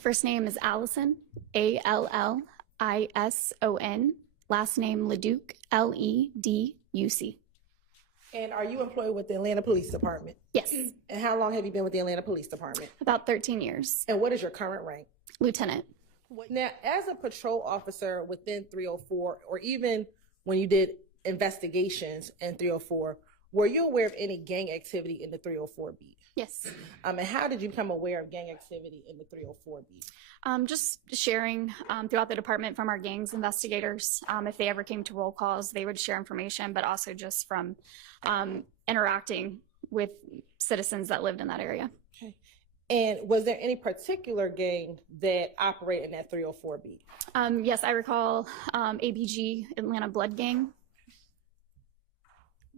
First name is Allison, Allison. Last name Leduc, Leduc. And are you employed with the Atlanta Police Department? Yes. And how long have you been with the Atlanta Police Department? About 13 years. And what is your current rank? Lieutenant. Now, as a patrol officer within 304, or even when you did investigations in 304, were you aware of any gang activity in the 304 beat? Yes. And how did you become aware of gang activity in the 304 beat? Just sharing throughout the department from our gangs investigators. If they ever came to roll calls, they would share information, but also just from interacting with citizens that lived in that area. Okay. And was there any particular gang that operated in that 304 beat? Yes, I recall ABG, Atlanta Blood Gang.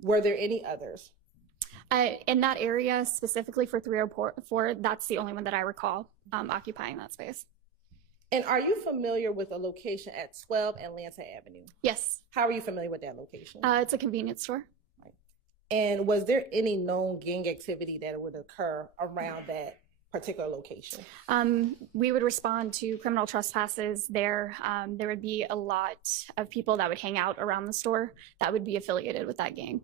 Were there any others? In that area, specifically for 304, that's the only one that I recall occupying that space. And are you familiar with a location at 12 Atlanta Avenue? Yes. How are you familiar with that location? It's a convenience store. Right. And was there any known gang activity that would occur around that particular location? We would respond to criminal trespasses there. There would be a lot of people that would hang out around the store that would be affiliated with that gang.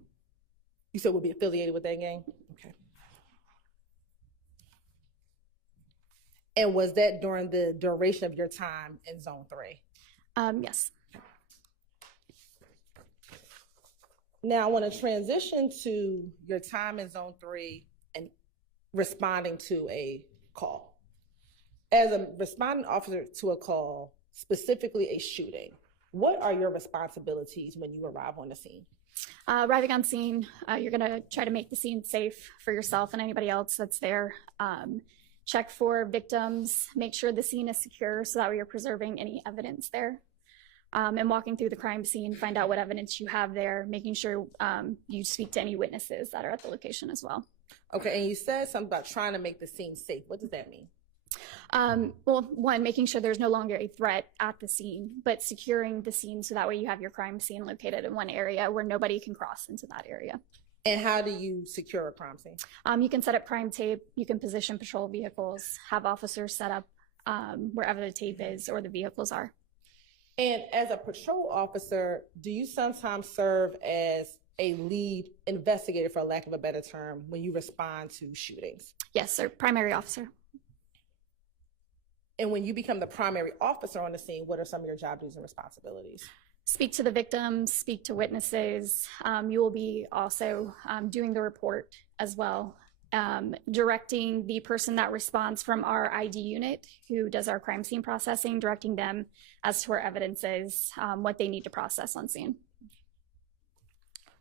You said would be affiliated with that gang? Okay. And was that during the duration of your time in Zone 3? Yes. Now I want to transition to your time in Zone 3 and responding to a call. As a responding officer to a call, specifically a shooting, what are your responsibilities when you arrive on the scene? Arriving on scene, you're going to try to make the scene safe for yourself and anybody else that's there. Check for victims, make sure the scene is secure so that way you're preserving any evidence there. And walking through the crime scene, find out what evidence you have there, making sure you speak to any witnesses that are at the location as well. Okay, and you said something about trying to make the scene safe. What does that mean? Well, one, making sure there's no longer a threat at the scene, but securing the scene so that way you have your crime scene located in one area where nobody can cross into that area. And how do you secure a crime scene? You can set up crime tape, you can position patrol vehicles, have officers set up wherever the tape is or the vehicles are. And as a patrol officer, do you sometimes serve as a lead investigator, for lack of a better term, when you respond to shootings? Yes, sir. Primary officer. And when you become the primary officer on the scene, what are some of your job duties and responsibilities? Speak to the victims, speak to witnesses. You will be also doing the report as well, directing the person that responds from our ID unit who does our crime scene processing, directing them as to where evidence is, what they need to process on scene.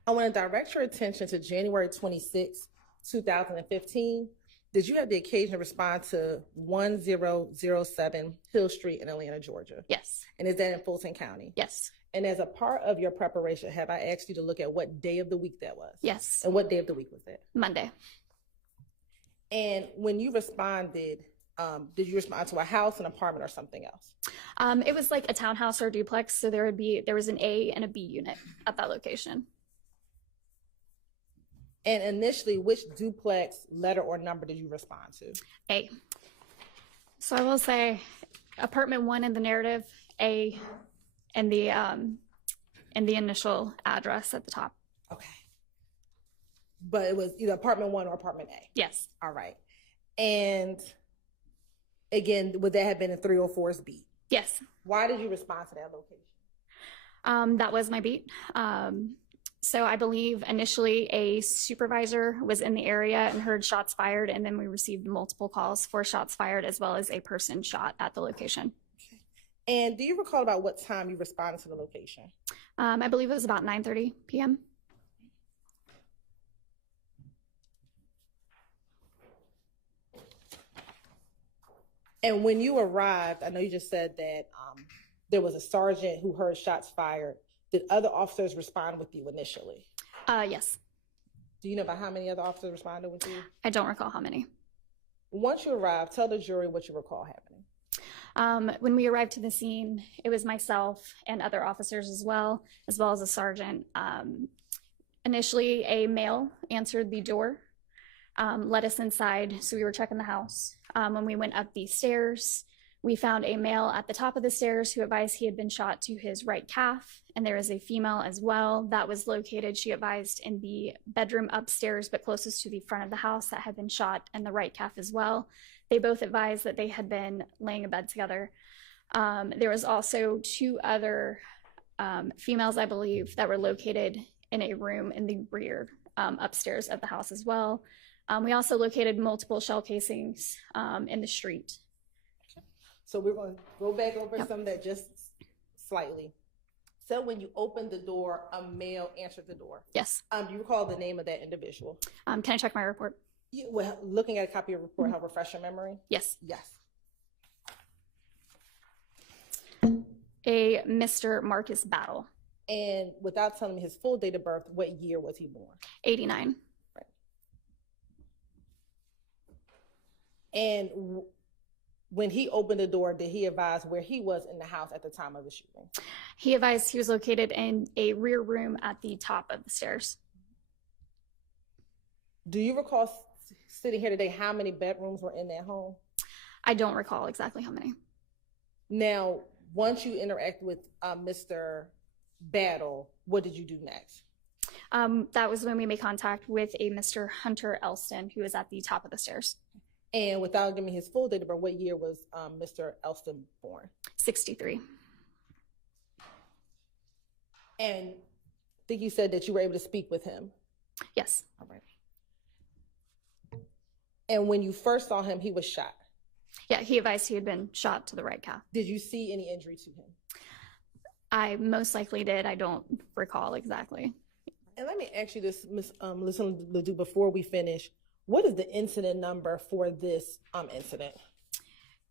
I want to direct your attention to January 26, 2015. Did you have the occasion to respond to 1007 Hill Street in Atlanta, Georgia? Yes. And is that in Fulton County? Yes. And as a part of your preparation, have I asked you to look at what day of the week that was? Yes. And what day of the week was that? Monday. And when you responded, did you respond to a house, an apartment, or something else? It was like a townhouse or a duplex, so there was an A and a B unit at that location. And initially, which duplex letter or number did you respond to? A. So I will say apartment 1 in the narrative, A, and the initial address at the top. Okay. But it was either apartment 1 or apartment A? Yes. All right. And again, would that have been in 304's beat? Yes. Why did you respond to that location? That was my beat. So I believe initially a supervisor was in the area and heard shots fired, and then we received multiple calls for shots fired as well as a person shot at the location. Okay. And do you recall about what time you responded to the location? I believe it was about 9:30 p.m. And when you arrived, I know you just said that there was a sergeant who heard shots fired. Did other officers respond with you initially? Yes. Do you know about how many other officers responded with you? I don't recall how many. Once you arrived, tell the jury what you recall happening. When we arrived to the scene, it was myself and other officers as well as a sergeant. Initially, a male answered the door, let us inside, so we were checking the house. When we went up the stairs, We found a male at the top of the stairs who advised he had been shot to his right calf, and there is a female as well that was located, she advised, in the bedroom upstairs, but closest to the front of the house, that had been shot in the right calf as well. They both advised that they had been laying in bed together. There was also two other females, I believe, that were located in a room in the rear upstairs of the house as well. We also located multiple shell casings in the street. So we're going to go back over some of that just slightly. So when you opened the door, a male answered the door. Yes. Do you recall the name of that individual? Can I check my report? Well, looking at a copy of the report, help refresh your memory? Yes. Yes. A Mr. Marcus Battle. And without telling me his full date of birth, what year was he born? 89. Right. And when he opened the door, did he advise where he was in the house at the time of the shooting? He advised he was located in a rear room at the top of the stairs. Do you recall sitting here today how many bedrooms were in that home? I don't recall exactly how many. Now, once you interact with Mr. Battle, what did you do next? That was when we made contact with a Mr. Hunter Elston, who was at the top of the stairs. And without giving me his full date of birth, what year was Mr. Elston born? 63. And I think you said that you were able to speak with him. Yes. All right. And when you first saw him, he was shot. Yeah, he advised he had been shot to the right calf. Did you see any injury to him? I most likely did. I don't recall exactly. And let me ask you this, Ms. Allison Leduc, before we finish. What is the incident number for this incident?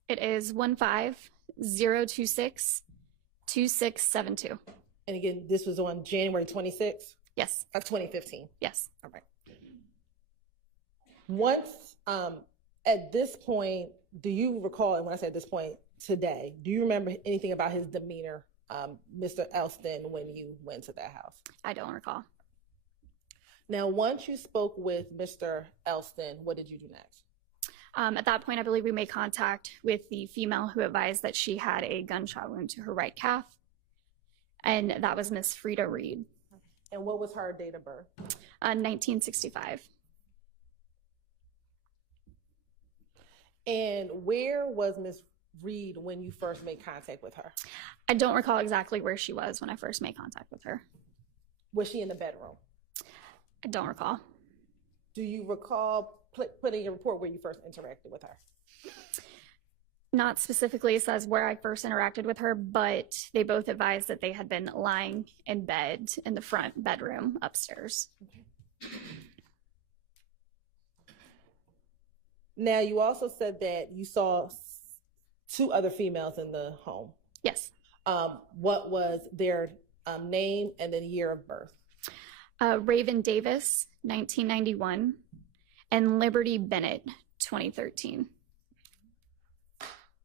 It is 150262672. And again, this was on January 26th? Yes. Of 2015? Yes. All right. Once, at this point, do you recall, and when I say at this point, today, do you remember anything about his demeanor, Mr. Elston, when you went to that house? I don't recall. Now, once you spoke with Mr. Elston, what did you do next? At that point, I believe we made contact with the female who advised that she had a gunshot wound to her right calf, and that was Miss Frida Reed. And what was her date of birth? 1965. And where was Miss Reed when you first made contact with her? I don't recall exactly where she was when I first made contact with her. Was she in the bedroom? I don't recall. Do you recall putting in your report where you first interacted with her? Not specifically says where I first interacted with her, but they both advised that they had been lying in bed in the front bedroom upstairs. Okay. Now, you also said that you saw two other females in the home. Yes. What was their name and then year of birth? Raven Davis, 1991, and Liberty Bennett, 2013.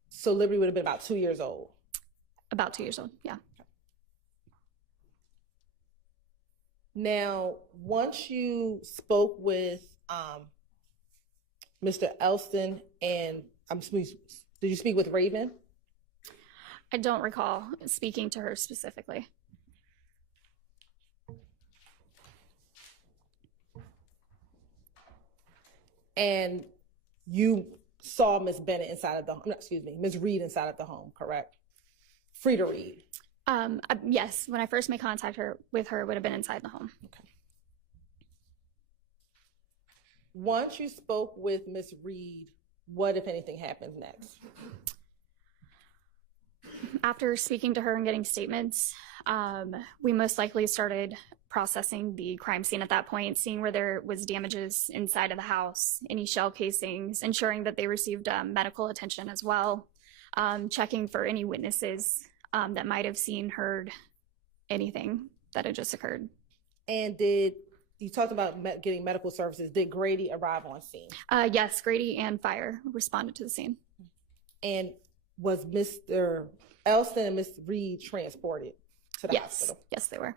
So Liberty would have been about 2 years old. About 2 years old, yeah. Now, once you spoke with Mr. Elston and did you speak with Raven? I don't recall speaking to her specifically. And you saw Miss Bennett inside of the home, Miss Reed inside of the home, correct? Frida Reed. Yes, when I first made contact with her, it would have been inside the home. Okay. Once you spoke with Miss Reed, what, if anything, happens next? After speaking to her and getting statements, we most likely started processing the crime scene at that point, seeing where there was damages inside of the house, any shell casings, ensuring that they received medical attention as well, checking for any witnesses that might have seen, heard anything that had just occurred. And you talked about getting medical services. Did Grady arrive on scene? Yes, Grady and fire responded to the scene. And was Mr. Elston and Miss Reed transported to the hospital? Yes, they were.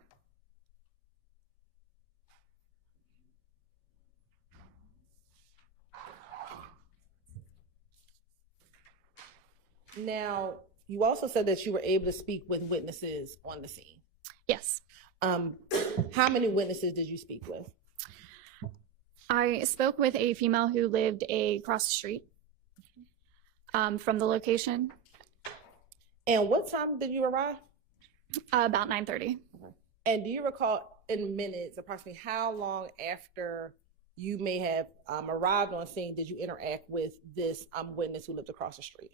Now, you also said that you were able to speak with witnesses on the scene. Yes. How many witnesses did you speak with? I spoke with a female who lived across the street from the location. And what time did you arrive? About 9:30. And do you recall in minutes approximately how long after you may have arrived on scene did you interact with this witness who lived across the street?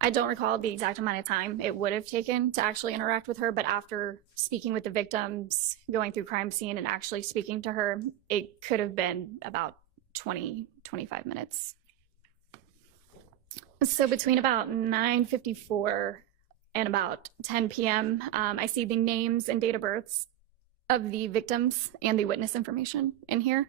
I don't recall the exact amount of time it would have taken to actually interact with her, but after speaking with the victims, going through crime scene and actually speaking to her, it could have been about 25 minutes. So between about 9:54 and about 10 p.m., I see the names and date of births of the victims and the witness information in here.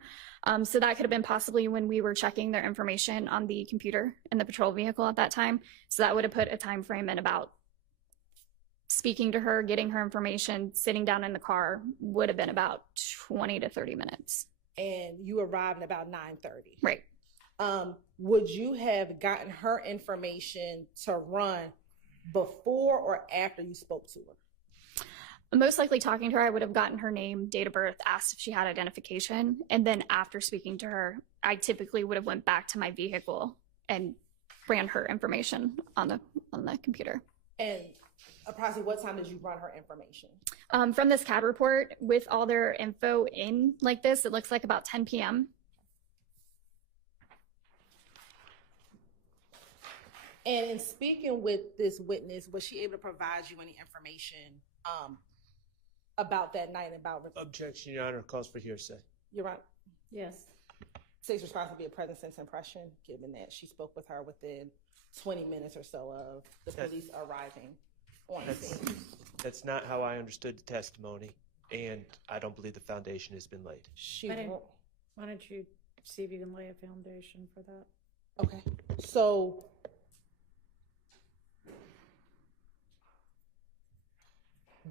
So that could have been possibly when we were checking their information on the computer in the patrol vehicle at that time. So that would have put a time frame in about speaking to her, getting her information, sitting down in the car would have been about 20 to 30 minutes. And you arrived at about 9:30. Right. Would you have gotten her information to run before or after you spoke to her? Most likely talking to her, I would have gotten her name, date of birth, asked if she had identification. And then after speaking to her, I typically would have went back to my vehicle and ran her information on the computer. And approximately what time did you run her information? From this CAD report, with all their info in like this, it looks like about 10 p.m. And in speaking with this witness, was she able to provide you any information about that night? About Objection, Your Honor. Calls for hearsay. You're right. Yes. State's response would be a present sense impression, given that she spoke with her within 20 minutes or so of the police arriving on scene. That's not how I understood the testimony, and I don't believe the foundation has been laid. Why don't you see if you can lay a foundation for that? Okay. So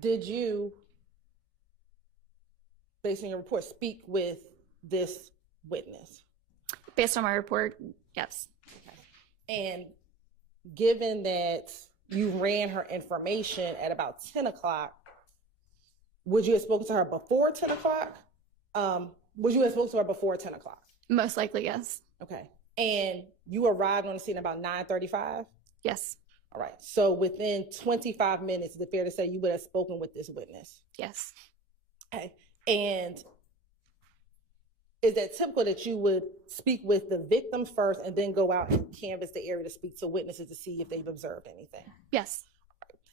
did you, based on your report, speak with this witness? Based on my report, yes. Okay. And given that you ran her information at about 10 o'clock, would you have spoken to her before 10 o'clock? Would you have spoken to her before 10 o'clock? Most likely, yes. Okay. And you arrived on the scene about 9:35? Yes. All right. So within 25 minutes, is it fair to say you would have spoken with this witness? Yes. Okay. And is that typical that you would speak with the victims first and then go out and canvass the area to speak to witnesses to see if they've observed anything? Yes.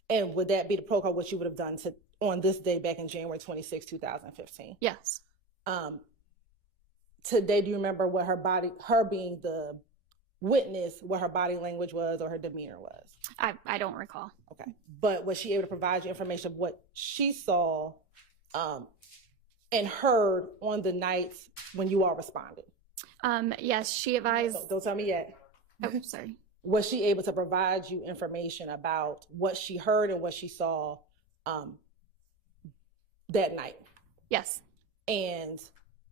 And would that be the protocol, what you would have done on this day back in January 26, 2015? Yes. Today, do you remember what her being the witness, what her body language was or her demeanor was? I don't recall. Okay. But was she able to provide you information of what she saw and heard on the nights when you all responded? Yes, she advised. Don't tell me yet. Oh, sorry. Was she able to provide you information about what she heard and what she saw that night? Yes. And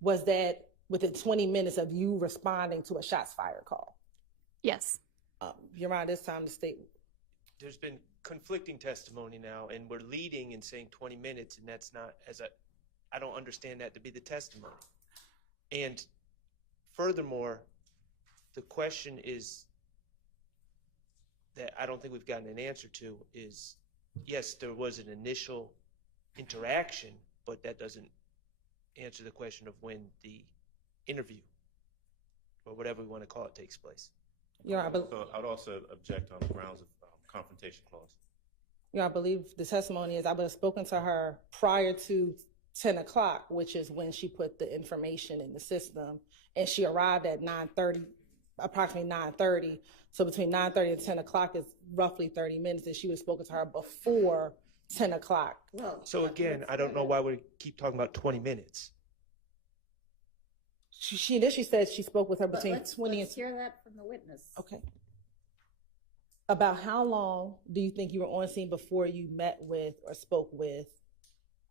was that within 20 minutes of you responding to a shots fired call? Yes. Your Honor, this time the state. There's been conflicting testimony now, and we're leading and saying 20 minutes, and that's not, I don't understand that to be the testimony. And furthermore, the question is that I don't think we've gotten an answer to is, yes, there was an initial interaction, but that doesn't answer the question of when the interview, or whatever we want to call it, takes place. Your Honor, So I would also object on the grounds of confrontation clause. Your Honor, I believe the testimony is I would have spoken to her prior to 10 o'clock, which is when she put the information in the system, and she arrived at 9:30, approximately 9:30. So between 9:30 and 10 o'clock is roughly 30 minutes, and she would have spoken to her before 10 o'clock. Well, So again, I don't know why we keep talking about 20 minutes. She initially said she spoke with her between let's 20 and... hear that from the witness. Okay. About how long do you think you were on scene before you met with or spoke with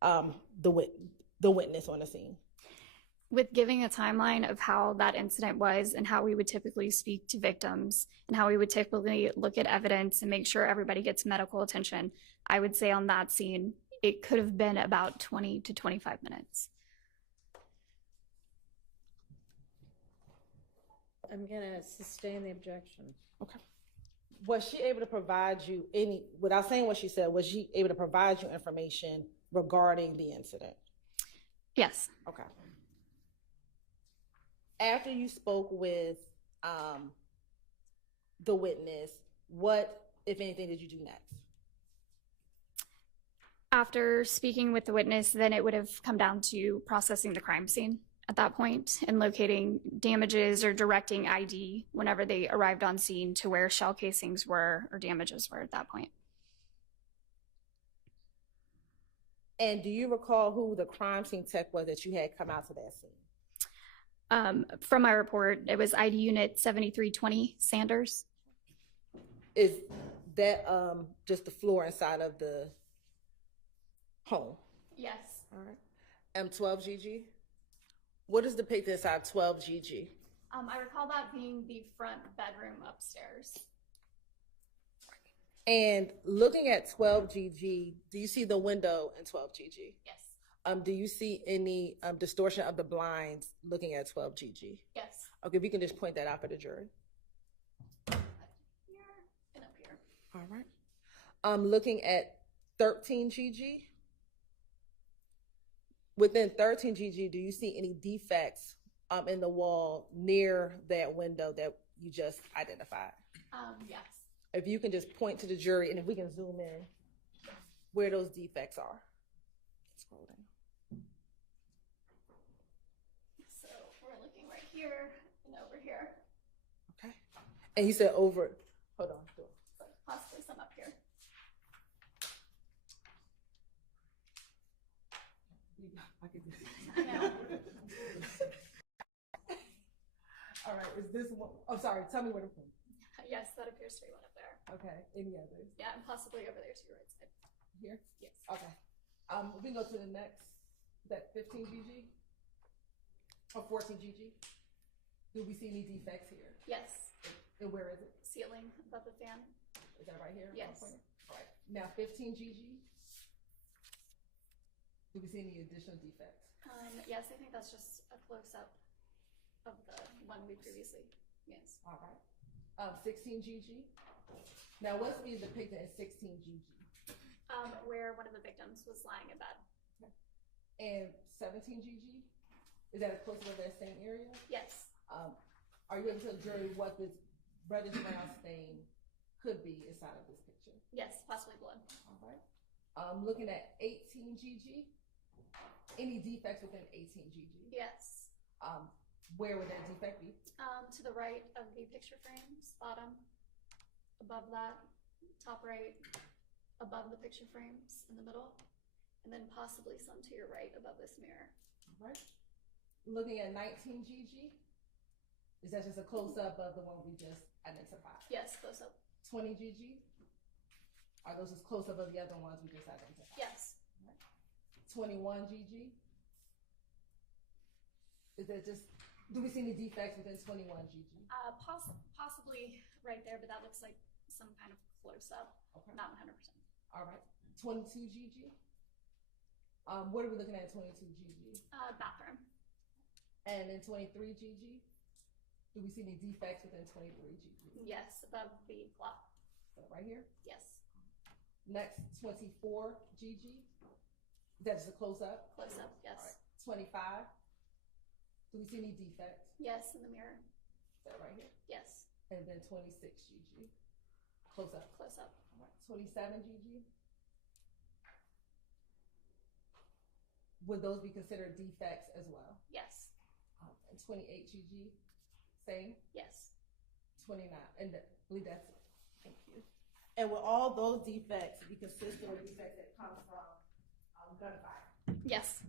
the witness on the scene? With giving a timeline of how that incident was and how we would typically speak to victims and how we would typically look at evidence and make sure everybody gets medical attention, I would say on that scene, it could have been about 20 to 25 minutes. I'm gonna sustain the objection. Okay. Was she able to provide you any, without saying what she said, was she able to provide you information regarding the incident? Yes. Okay. After you spoke with the witness, what, if anything, did you do next? After speaking with the witness, then it would have come down to processing the crime scene at that point and locating damages or directing ID whenever they arrived on scene to where shell casings were or damages were at that point. And do you recall who the crime scene tech was that you had come out to that scene? From my report, it was ID unit 7320 Sanders. Is that just the floor inside of the home? Yes. All right. M12GG? What is depicted inside 12GG? I recall that being the front bedroom upstairs. And looking at 12GG, do you see the window in 12GG? Yes. Do you see any distortion of the blinds looking at 12GG? Yes. Okay, if you can just point that out for the jury. Here and up here. All right. Looking at 13GG. Within 13GG, do you see any defects in the wall near that window that you just identified? Yes. If you can just point to the jury, and if we can zoom in where those defects are. Scroll down. So we're looking right here and over here. Okay. And you said over, hold on. Possibly some up here. I can do I know. All right, is this one? Oh, sorry, tell me where to point. Yes, that appears to be one up there. Okay, any others? Yeah, and possibly over there to your right side. Here? Yes. Okay. We can go to the next, that 15GG? Or 14GG? Do we see any defects here? Yes. And where is it? Ceiling above the fan. Is that right here? Yes. All right, now 15GG? Do we see any additional defects? Yes, I think that's just a close-up of the one we previously, yes. All right. 16GG? Now, what's being depicted in 16GG? Where one of the victims was lying in bed. And 17GG? Is that a close-up of that same area? Yes. Are you able to tell the jury what this reddish brown stain could be inside of this picture? Yes, possibly blood. All right. Looking at 18GG, any defects within 18GG? Yes. Where would that defect be? To the right of the picture frames, bottom, above that, top right, above the picture frames in the middle, and then possibly some to your right above this mirror. All right. Looking at 19GG, is that just a close-up of the one we just identified? Yes, close up. 20GG, are those just close-up of the other ones we just identified? Yes. 21GG, is that just, do we see any defects within 21GG? Possibly right there, but that looks like some kind of close up. Okay. Not 100%. All right. 22GG, what are we looking at 22GG? Bathroom. And in 23GG, do we see any defects within 23GG? Yes, above the clock. So right here. Yes. Next, 24GG, is that just a close-up? Close up. Yes. All right. 25, do we see any defects? Yes, in the mirror. Is that right here? Yes. And then 26GG, close-up. Close up. All right. 27GG, would those be considered defects as well? Yes. And 28GG, same? Yes. 29, and I believe that's it. Thank you. And will all those defects be consistent with defects that come from gunfire? Yes.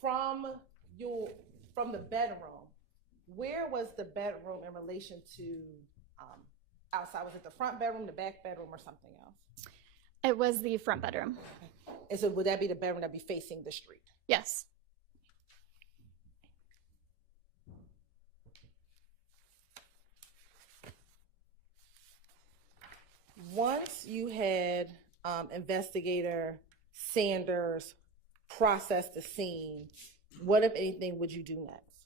From from the bedroom, where was the bedroom in relation to outside? Was it the front bedroom, the back bedroom, or something else? It was the front bedroom. And so would that be the bedroom that be facing the street? Yes. Once you had investigator Sanders process the scene, what, if anything, would you do next?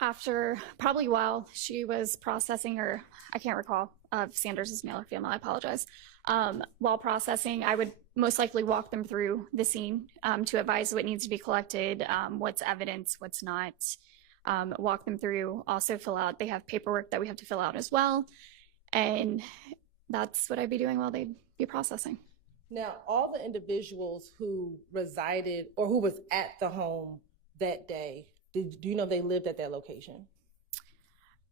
After probably while she was processing, or I can't recall if Sanders is male or female, I apologize. While processing, I would most likely walk them through the scene to advise what needs to be collected, what's evidence, what's not. Walk them through, also fill out, they have paperwork that we have to fill out as well. And that's what I'd be doing while they'd be processing. Now, all the individuals who resided or who was at the home that day, do you know if they lived at that location?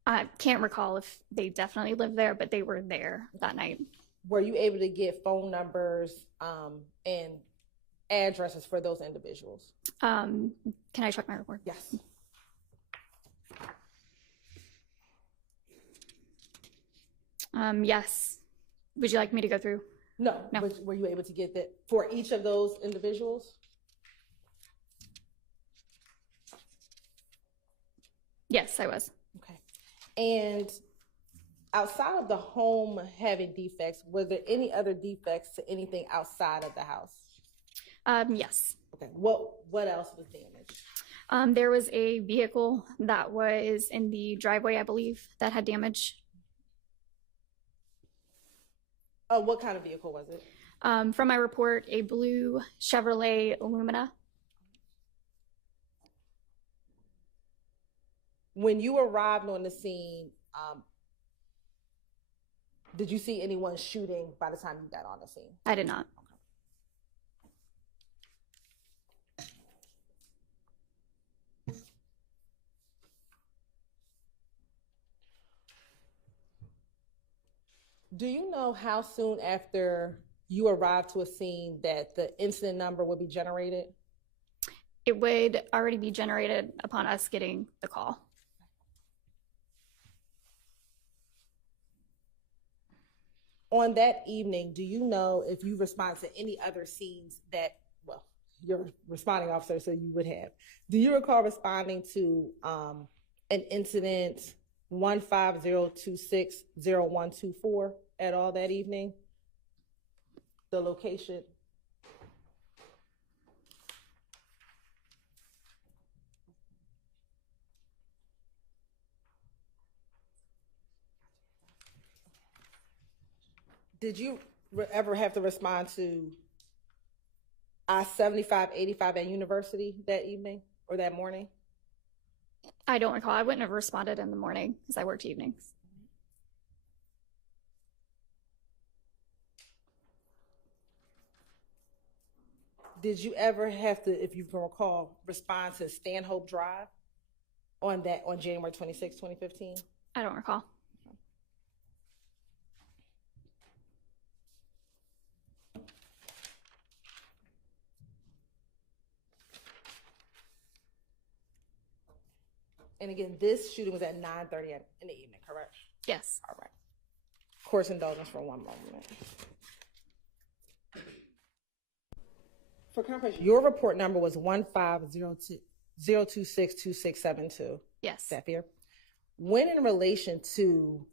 I can't recall if they definitely lived there, but they were there that night. Were you able to get phone numbers and addresses for those individuals? Can I check my report? Yes. Yes. Would you like me to go through? No. No. Were you able to get that for each of those individuals? Yes, I was. Okay. And outside of the home having defects, were there any other defects to anything outside of the house? Yes. Okay. What else was damaged? There was a vehicle that was in the driveway, I believe, that had damage. What kind of vehicle was it? From my report, a blue Chevrolet Lumina. When you arrived on the scene, did you see anyone shooting by the time you got on the scene? I did not. Do you know how soon after you arrived to a scene that the incident number would be generated? It would already be generated upon us getting the call. On that evening, do you know if you responded to any other scenes that, well, you're responding officer, so you would have. Do you recall responding to an incident 150260124 at all that evening? The location? Did you ever have to respond to I-7585 at University that evening or that morning? I don't recall. I wouldn't have responded in the morning because I worked evenings. Did you ever have to, if you can recall, respond to Stanhope Drive on January 26, 2015? I don't recall. And again, this shooting was at 9:30 in the evening, correct? Yes. All right. Course indulgence for one moment. For confirmation, your report number was 150262672. Yes. Is that fair? When in relation to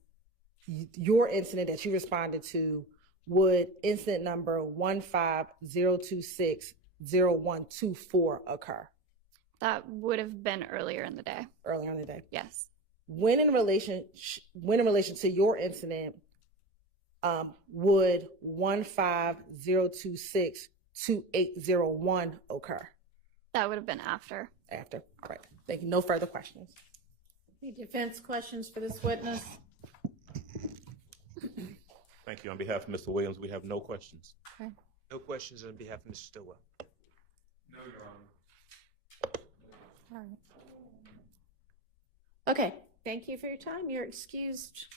your incident that you responded to, would incident number 150260124 occur? That would have been earlier in the day. Earlier in the day. Yes. When in relation to your incident, would 150262801 occur? That would have been after. After. All right. Thank you. No further questions. Any defense questions for this witness? Thank you. On behalf of Mr. Williams, we have no questions. Okay. No questions on behalf of Mr. Stillwell. No, Your Honor. All right. Okay, thank you for your time. You're excused